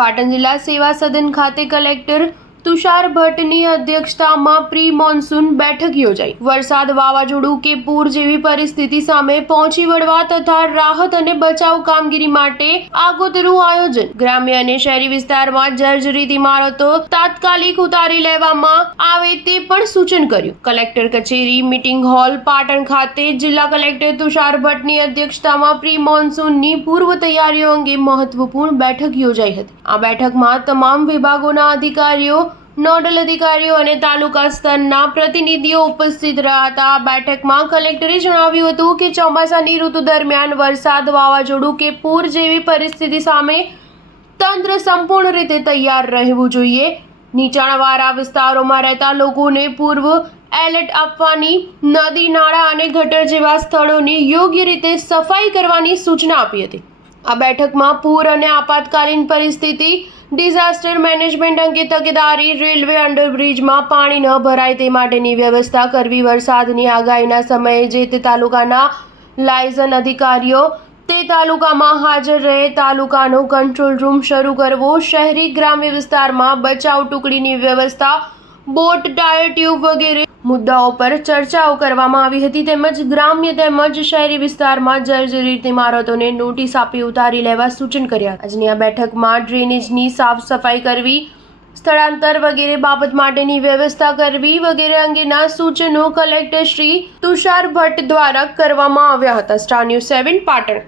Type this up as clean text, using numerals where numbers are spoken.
પાટણ જિલ્લા સેવા સદન ખાતે કલેક્ટર તુષાર ભટ્ટની અધ્યક્ષતામાં પ્રી મોન્સૂન બેઠક યોજાઈ. વરસાદ, વાવાઝોડું કે પૂર જેવી પરિસ્થિતિ સામે પહોંચી વળવા તથા રાહત અને બચાવ કામગીરી માટે આગોતરું આયોજન, ગ્રામ્ય અને શહેરી વિસ્તારમાં જર્જરિત ઇમારતો તાત્કાલિક ઉતારી લેવામાં આવે તે પણ સૂચન કર્યું. કલેક્ટર કચેરી મીટિંગ હોલ પાટણ ખાતે જિલ્લા કલેક્ટર તુષાર ભટ્ટની અધ્યક્ષતામાં પ્રી મોન્સૂનની પૂર્વ તૈયારીઓ અંગે મહત્વપૂર્ણ બેઠક યોજાઈ હતી. આ બેઠકમાં તમામ વિભાગોના અધિકારીઓ, નોડલ અધિકારીઓ અને તાલુકા સ્તરના પ્રતિનિધિઓ ઉપસ્થિત રહ્યા હતા. આ બેઠકમાં કલેક્ટરે જણાવ્યું હતું કે ચોમાસાની ઋતુ દરમિયાન વરસાદ, વાવાઝોડું કે પૂર જેવી પરિસ્થિતિ સામે તંત્ર સંપૂર્ણ રીતે તૈયાર રહેવું જોઈએ. નીચાણવાળા વિસ્તારોમાં રહેતા લોકોને પૂર્વ એલર્ટ આપવાની, નદી, નાળા અને ગટર જેવા સ્થળોની યોગ્ય રીતે સફાઈ કરવાની સૂચના આપી હતી. આ બેઠકમાં પૂર અને આપાતકાલીન પરિસ્થિતિ, ડિઝાસ્ટર મેનેજમેન્ટ અંગે તકેદારી, રેલવે અંડરબ્રિજમાં પાણી ન ભરાય તે માટેની વ્યવસ્થા કરવી, વરસાદની આગાહીના સમયે જે તે તાલુકાના લાયઝન અધિકારીઓ તે તાલુકામાં હાજર રહે, તાલુકાનો કંટ્રોલ રૂમ શરૂ કરવો, શહેરી ગ્રામ્ય વિસ્તારમાં બચાવ ટુકડીની વ્યવસ્થા, બોટ, ટાયર ટ્યુબ વગેરે મુદ્દાઓ પર ચર્ચાઓ કરવામાં આવી હતી. તેમજ ગ્રામ્ય તેમજ શહેરી વિસ્તારમાં જર્જરિત ઇમારતોને નોટિસ આપી ઉતારી લેવા સૂચન કર્યા. આજની આ બેઠકમાં ડ્રેનેજની સાફ સફાઈ કરવી, સ્થળાંતર વગેરે બાબત માટેની વ્યવસ્થા કરવી વગેરે અંગેના સૂચનો કલેક્ટર શ્રી તુષાર ભટ્ટ દ્વારા કરવામાં આવ્યા હતા. Star news 7 Patan.